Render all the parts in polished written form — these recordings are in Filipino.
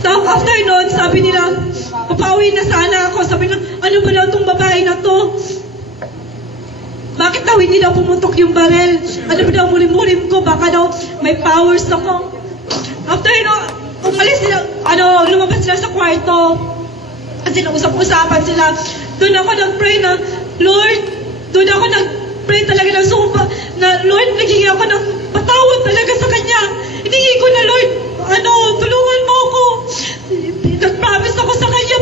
Tapos after nun, sabi nila, papauwi na sana ako. Sabi nila, ano ba daw itong babae na to? Bakit daw hindi daw pumutok yung barel? Ano ba daw mulim-mulim ko? Baka daw may powers ako. After nun, umalis sila, lumabas sila sa kwarto. Kasi usap-usapan sila. Doon ako nag-pray na, Lord, doon ako nag-pray talaga ng sumpa, na Lord, nagiging ako ng patawad talaga sa Kanya. Hiningi ko na, Lord, tulungan mo ako. Nag-promise ako sa Kanya,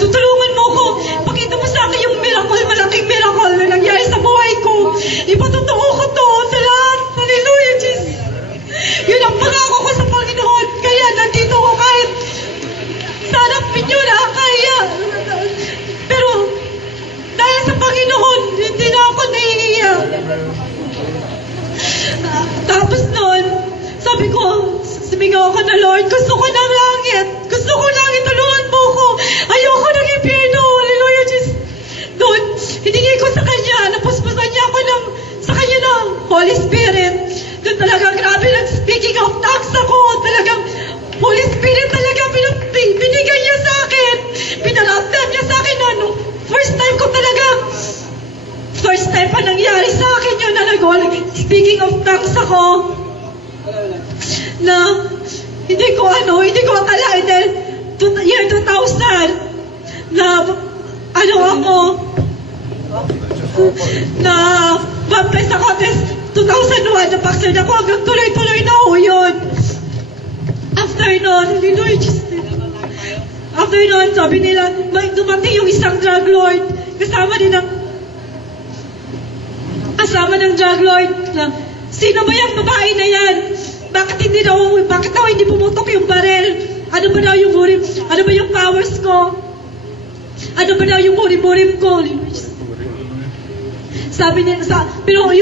tutulungan mo ako. Pakita mo sa akin yung miracle, malaking miracle na nangyari sa buhay ko. Ipatotoo ko to sa lahat. Hallelujah, Jesus. Yun ang pangako ko sa Panginoon. Kaya nandito ko kahit sa harapin nyo na kaya. Pero dahil sa Panginoon, hindi na ako nahihiya. Tapos noon, sabi ko, sumigaw ako na, Lord, gusto ko ng langit. Gusto ko langit, tulungan mo ko. Ayoko ng impyerno. Hallelujah, Jesus. Doon, hiningi ko sa Kanya, napuspusan niya ako sa Kanya ng Holy Spirit. Doon talaga, grabe, speaking of tongues ako. Talagang, Holy Spirit talaga, binigay niya sa akin. Pinaramdam niya sa akin na first time pa nangyari sa akin yun na speaking of tongues ako. Na, hindi ko akalain dahil year 2000 na na baptized ako at 2001 na backslide ako hanggang tuloy-tuloy na ako yun. After nun, sabi nila, dumating yung isang drug lord kasama ng drug lord na, sino ba yung babae na yan? Bakit daw hindi pumutok yung barel? Ano ba daw yung murim? Ano ba yung powers ko? Ano ba daw yung murim ko? Sabi niya, pero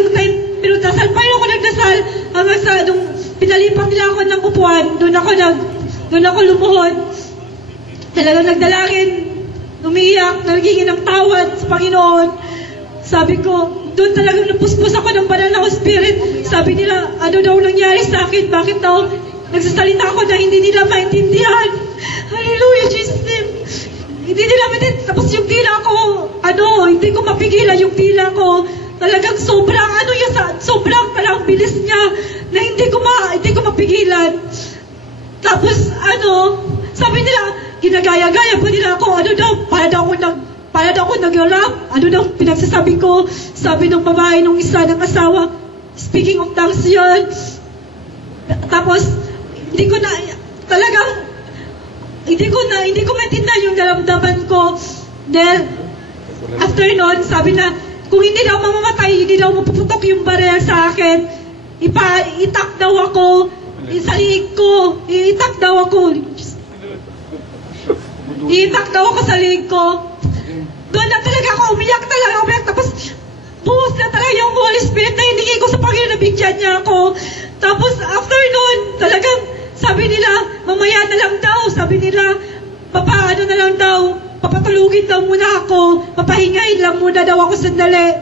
dasal pa rin ako nagdasal hanggang sa pinalipat nila ako ng upuan, doon ako lumuhod. Talagang nagdalangin, umiyak, nagingin ng tawad sa Panginoon. Sabi ko, doon talagang napuspos ako ng banal na spirit. Sabi nila, ano daw nangyari sa akin? Bakit daw nagsasalita ako na hindi nila maintindihan? Hallelujah, Jesus name. Hindi nila maintindihan. Tapos yung dila ko, hindi ko mapigilan yung dila ko. Talagang sobrang talagang bilis niya na hindi ko mapigilan. Tapos sabi nila, ginagaya-gaya pa nila ako, para daw ako nag-rap. Ano daw pinagsasabi ko? Sabi ng babae nung isa ng asawa, speaking of tongues yun. Tapos, hindi ko maintindihan yung naramdaman ko. Then, after nun, sabi na, kung hindi daw mamamatay, hindi daw mapuputok yung barel sa akin, itak daw ako, sa liig ko, itak daw ako sa liig ko. Doon na talaga ako, umiyak. Tapos, buhos na talaga yung Holy Spirit na hiningi ko sa Panginoon, nabigyan niya ako. Tapos, after nun, talagang, sabi nila, mamaya na lang daw, sabi nila, papatulugin daw muna ako, papahingain lang muna daw ako sandali.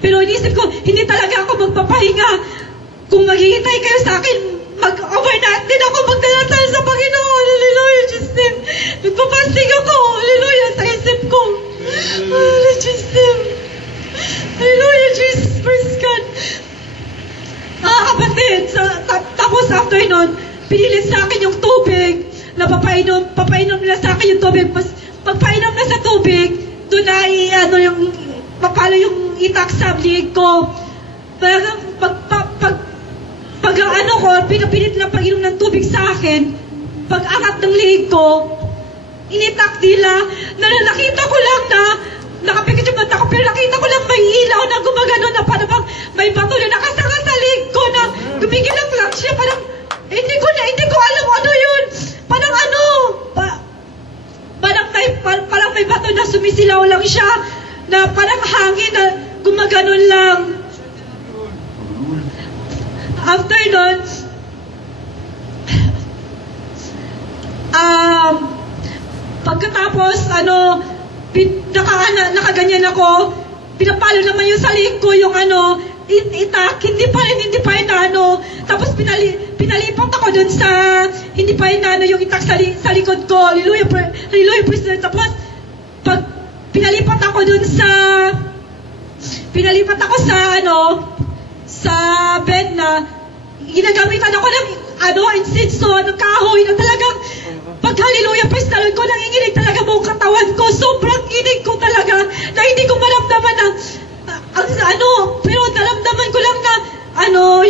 Pero inisip ko, hindi talaga ako magpapahinga. Kung maghihintay kayo sa akin, mag-overnight din ako magdalatal sa Panginoon. Hallelujah, Jesus name. Nagpapasting ako. Hallelujah, sa isip ko. Hallelujah, Jesus name. Hallelujah, Jesus, praise God. Kapatid, tapos after nun, pinilit sa akin yung tubig na papainom nila sa akin yung tubig. Pagpainom na sa tubig, doon na papalo yung itak sa liig ko. Pinapilit lang pag-inom ng tubig sa akin. Pag-angat ng liig ko, initak nila, na nakita ko lang na, nakapikit yung mata ko, pero nakita ko lang may ilaw na gumagano na parang may bato na nakasaka sa liig ko na gumigil lang siya. Parang, hindi ko alam ano yun. Parang may bato na sumisilaw lang siya, na parang hangin na gumaganon lang. After nun, pagkatapos, nakaganyan ako, pinapalo naman yung sa liig ko yung itak, hindi pa rin pinalipat ako dun sa, hindi pa inano yung itak sa likod ko. Hallelujah, praise the Lord. Tapos, pag pinalipat ako sa bed na, ginagamitan ako ng, insenso, ng kahoy na talagang, pag hallelujah, praise the Lord ko, nanginginig talaga buong katawan ko. Sobrang inig ko talaga, na hindi ko maramdaman na, pero naramdaman ko lang na,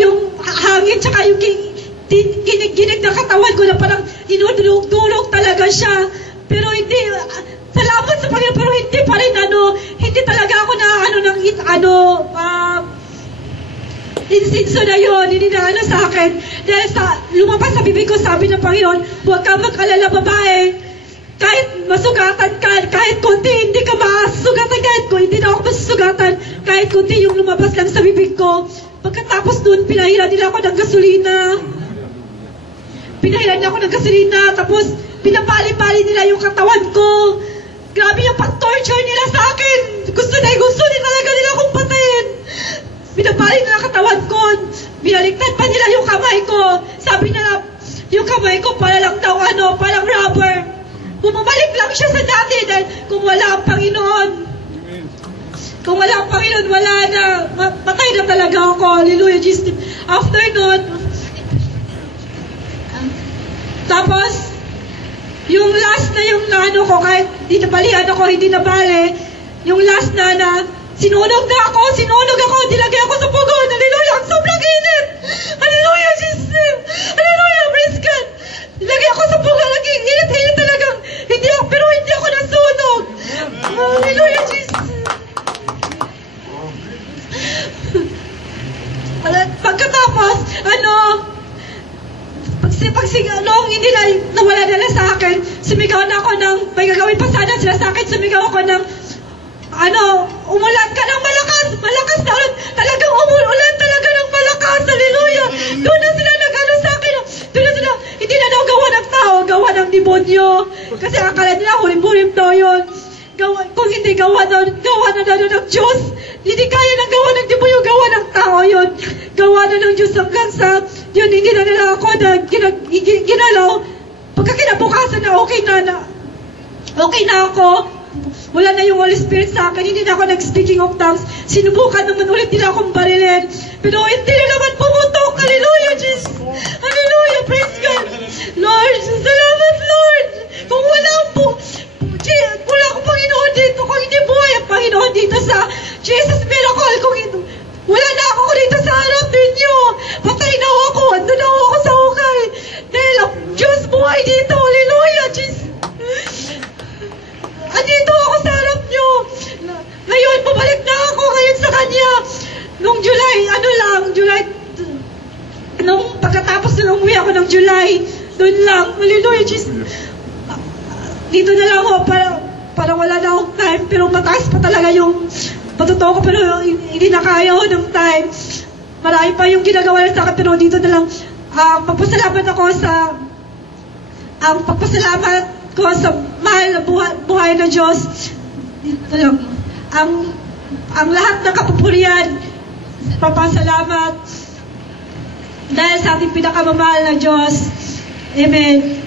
yung hangin, tsaka yung ginig ng katawan ko na parang dinudulog-dulog talaga siya. Pero hindi, salamat sa Panginoon, pero hindi pa rin, hindi talaga ako na, insinso na yun, hindi na sa akin. Dahil lumabas sa bibig ko, sabi ng Panginoon, huwag ka mag-alala, babae. Kahit masugatan ka, kahit konti, hindi ka masugatan, kahit ko, hindi na ako masusugatan, kahit konti yung lumabas lang sa bibig ko. Pagkatapos dun, pinahilan nila ako ng gasolina. Tapos pinapali-pali nila yung katawan ko. Grabe yung pag-torture nila sa akin. Gusto din talaga nila akong patayin. Pinapali nila katawan ko. Binaliktad pa nila yung kamay ko. Sabi nila, yung kamay ko para lang daw parang rubber. Bumabalik lang siya sa dati dahil kung wala ang Panginoon. Wala na. Patay na talaga ako. Hallelujah, Jesus. After nun, tapos, yung last na yung ko, kahit dinabalihan ako, hindi nabali, yung last na sinunog ako, nilagay ako sa pugon. Hallelujah, ang sobrang init. Hallelujah, Jesus. Hallelujah, praise God. Nilagay ako sa pugon, naging init talagang, pero hindi ako nasunog. Hallelujah, Jesus. Pagkatapos, hindi na nawala nila sa akin, sumigaw na ako ng, may gagawin pa sana sila sa akin, sumigaw ako ng, umulan ka ng malakas na ulan, talagang umulan talaga ng malakas, hallelujah. Doon na sila sa akin, hindi na daw gawa ng tao, gawa ng demonyo, kasi akala nila hulim-hulim daw yun. Kung hindi gawa na ng Diyos, hindi kaya ng gawa ng demonyo, gawa ng tao yun. Gawa na ng Diyos hanggang sa, yun, hindi na nila ako ginalaw. Pagka kinabukasan na okay na ako, wala na yung Holy Spirit sa akin, hindi na ako nag-speaking of tongues. Sinubukan naman ulit nila akong barilin. Pero hindi na naman pumutok. Hallelujah, Jesus. Hallelujah, praise God. Lord, salamat, Lord. Kung wala akong Panginoon dito, kung hindi buhay ang Panginoon dito sa Jesus Miracle, kung wala na ako dito sa harap ninyo. Patay na ako. Ando na ako sa hukay. Dahil ang Diyos buhay dito. Hallelujah, Jesus. Andito ako sa harap nyo. Ngayon, pabalik na ako ngayon sa Kanya. Nung July, nung pagkatapos na umuwi ako ng July, doon lang. Hallelujah, Jesus. Dito na lang ako para wala na akong time. Pero mataas pa talaga yung patutuwa ko, pero hindi na kaya ko ng time. Marami pa yung ginagawa sa akin, pero dito na lang. Pagpasalamat ko sa mahal na buhay ng Diyos. Dito lang. Ang lahat ng kapupurian, papasalamat dahil sa ating pinakamamahal na Diyos. Amen.